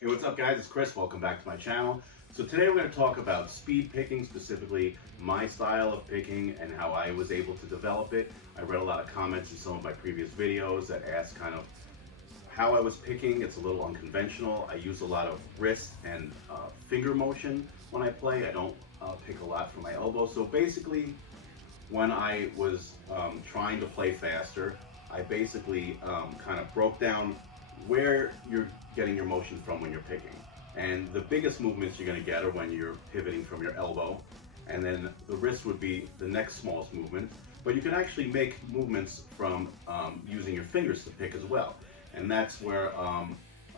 Hey, what's up guys? It's Chris. Welcome back to my channel. So today we're going to talk about speed picking, specifically my style of picking and how I was able to develop it. I read a lot of comments in some of my previous videos that asked kind of how I was picking. It's a little unconventional. I use a lot of wrist and finger motion when I play. I don't pick a lot from my elbow. So basically, when I was trying to play faster, I basically kind of broke down where you're getting your motion from when you're picking. And the biggest movements you're going to get are when you're pivoting from your elbow, and then the wrist would be the next smallest movement. But you can actually make movements from using your fingers to pick as well. And that's where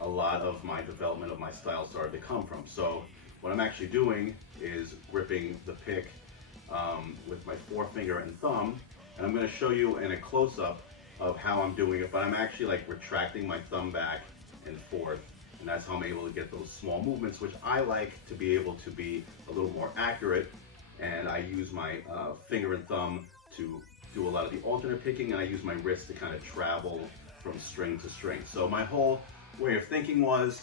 a lot of my development of my style started to come from. So what I'm actually doing is gripping the pick with my forefinger and thumb, and I'm going to show you in a close-up of how I'm doing it, but I'm actually like retracting my thumb back and forth, and that's how I'm able to get those small movements, which I like to be able to be a little more accurate. And I use my finger and thumb to do a lot of the alternate picking, and I use my wrist to kind of travel from string to string. So my whole way of thinking was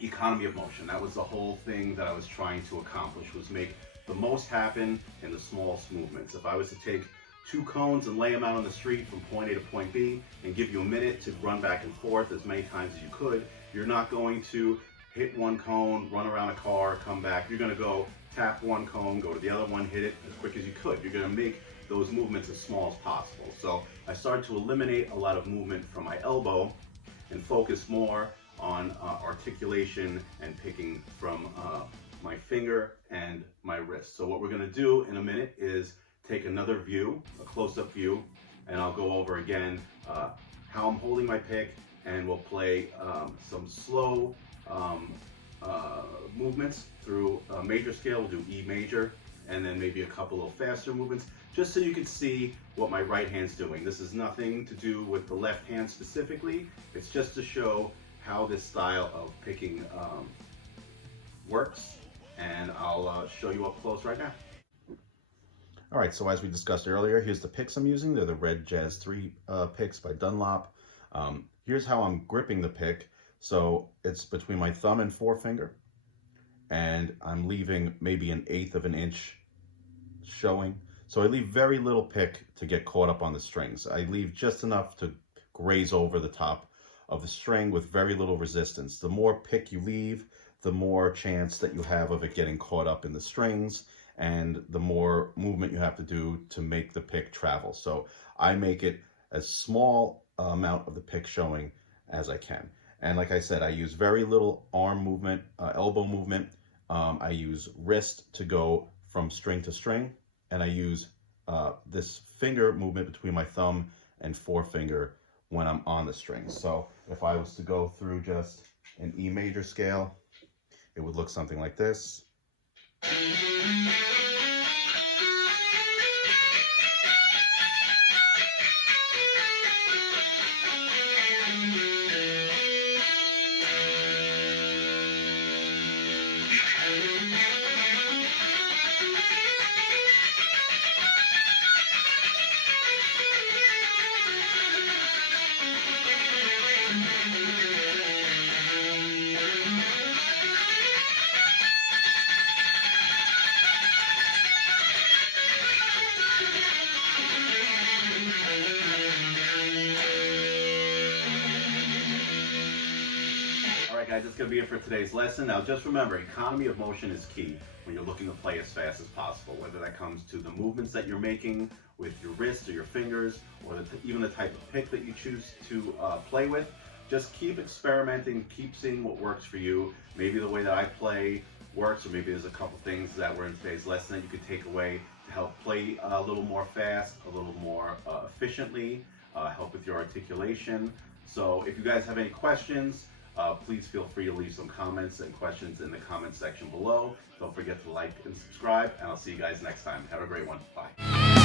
economy of motion. That was the whole thing that I was trying to accomplish, was make the most happen in the smallest movements. If I was to take 2 cones and lay them out on the street from point A to point B and give you a minute to run back and forth as many times as you could, you're not going to hit 1 cone, run around a car, come back. You're going to go tap 1 cone, go to the other one, hit it as quick as you could. You're going to make those movements as small as possible. So I started to eliminate a lot of movement from my elbow and focus more on articulation and picking from my finger and my wrist. So what we're going to do in a minute is take another view, a close-up view, and I'll go over again how I'm holding my pick, and we'll play some slow movements through a major scale. We'll do E major, and then maybe a couple of faster movements, just so you can see what my right hand's doing. This is nothing to do with the left hand specifically. It's just to show how this style of picking works, and I'll show you up close right now. All right, so as we discussed earlier, here's the picks I'm using. They're the Red Jazz 3 picks by Dunlop. Here's how I'm gripping the pick. So it's between my thumb and forefinger, and I'm leaving maybe 1/8 of an inch showing. So I leave very little pick to get caught up on the strings. I leave just enough to graze over the top of the string with very little resistance. The more pick you leave, the more chance that you have of it getting caught up in the strings, and the more movement you have to do to make the pick travel. So I make it as small amount of the pick showing as I can. And like I said, I use very little arm movement, elbow movement. I use wrist to go from string to string, and I use this finger movement between my thumb and forefinger when I'm on the string. So if I was to go through just an E major scale, it would look something like this. Guys, that's going to be it for today's lesson. Now just remember, economy of motion is key when you're looking to play as fast as possible, whether that comes to the movements that you're making with your wrist or your fingers, or even the type of pick that you choose to play with. Just keep experimenting, keep seeing what works for you. Maybe the way that I play works, or maybe there's a couple things that were in today's lesson that you could take away to help play a little more fast, a little more efficiently, help with your articulation. So if you guys have any questions, please feel free to leave some comments and questions in the comment section below. Don't forget to like and subscribe, and I'll see you guys next time. Have a great one. Bye.